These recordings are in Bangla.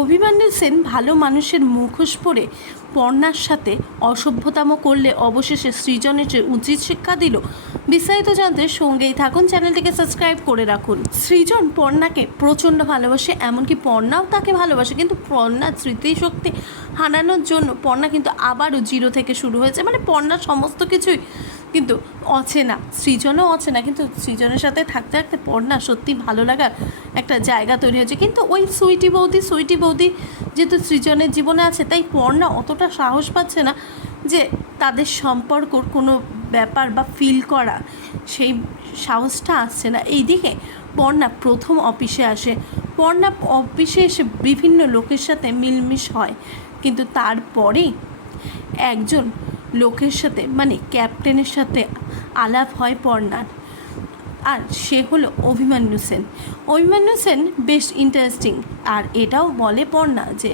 অভিমন্যু সেন ভালো মানুষের মুখোশ পরে পর্ণার সাথে অসভ্যতাম করলে অবশেষে সৃজনের যে উচিত শিক্ষা দিল। বিস্তারিত জানতে সঙ্গেই থাকুন, চ্যানেলটিকে সাবস্ক্রাইব করে রাখুন। সৃজন পর্ণাকে প্রচণ্ড ভালোবাসে, এমনকি পর্ণাও তাকে ভালোবাসে, কিন্তু পর্ণার স্মৃতিশক্তি হারানোর জন্য পর্ণা কিন্তু আবারও জিরো থেকে শুরু হয়েছে। মানে পর্ণার সমস্ত কিছুই কিন্তু অচেনা, সৃজনও অচেনা, কিন্তু সৃজনের সাথে থাকতে থাকতে পর্ণা সত্যি ভালো লাগার একটা জায়গা তৈরি হয়েছে। কিন্তু ওই সুইটি বৌদি যেহেতু সৃজনের জীবনে আছে, তাই পর্ণা অতটা সাহস পাচ্ছে না যে তাদের সম্পর্কর কোনো ব্যাপার বা ফিল করা, সেই সাহসটা আসছে না। এইদিকে পর্ণা প্রথম অফিসে আসে, পর্ণা অফিসে এসে বিভিন্ন লোকের সাথে মিলমিশ হয়, কিন্তু তারপরেই একজন লোকের সাথে মানে ক্যাপ্টেনের সাথে আলাপ হয় পর্ণার, আর সে হলো অভিমন্যু সেন। অভিমন্যু সেন বেশ ইন্টারেস্টিং, আর এটাও বলে পর্ণা যে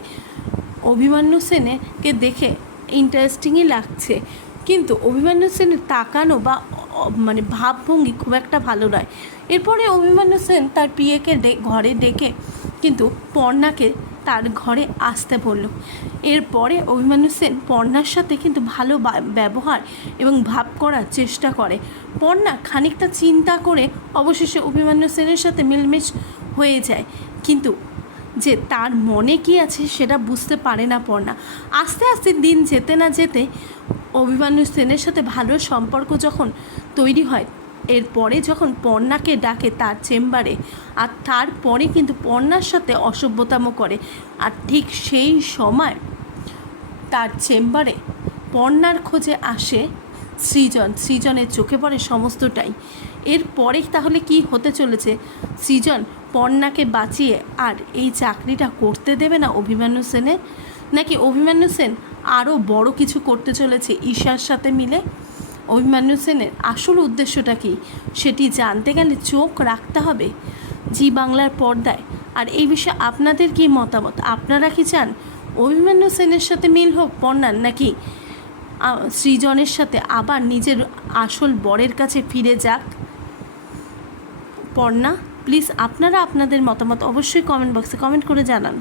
অভিমন্যু সেনকে দেখে ইন্টারেস্টিংই লাগছে, কিন্তু অভিমন্যু সেনের তাকানো বা মানে ভাবভঙ্গি খুব একটা ভালো নয়। এরপরে অভিমন্যু সেন তার পিএকে ঘরে ডেকে কিন্তু পর্ণাকে তার ঘরে আসতে বলল। এরপরে অভিমন্যু সেন পর্ণার সাথে কিন্তু ভালো ব্যবহার এবং ভাব করার চেষ্টা করে। পর্ণা খানিকটা চিন্তা করে অবশেষে অভিমন্যু সেনের সাথে মিলমিশ হয়ে যায়, কিন্তু যে তার মনে কি আছে সেটা বুঝতে পারে না পর্ণা। আস্তে আস্তে দিন যেতে না যেতে অভিমন্যু সেনের সাথে ভালো সম্পর্ক যখন তৈরি হয়, এরপরে যখন পর্ণাকে ডাকে তার চেম্বারে, আর তারপরে কিন্তু পর্ণার সাথে অসভ্যতাম করে, আর ঠিক সেই সময় তার চেম্বারে পর্ণার খোঁজে আসে সৃজনের চোখে পড়ে সমস্তটাই। এরপরে তাহলে কি হতে চলেছে? সৃজন পর্ণাকে বাঁচিয়ে আর এই চাকরিটা করতে দেবে না অভিমন্যু সেনের, নাকি অভিমন্যু সেন আরও বড় কিছু করতে চলেছে ঈশার সাথে মিলে? অভিমন্যু সেনের আসল উদ্দেশ্যটা কী, সেটি জানতে গেলে চোখ রাখতে হবে জি বাংলার পর্দায়। আর এই বিষয়ে আপনাদের কী মতামত? আপনারা কি চান অভিমন্যু সেনের সাথে মিল হোক পর্ণার, নাকি সৃজনের সাথে আবার নিজের আসল বরের কাছে ফিরে যাক পর্ণা? প্লিজ আপনারা আপনাদের মতামত অবশ্যই কমেন্ট বক্সে কমেন্ট করে জানান।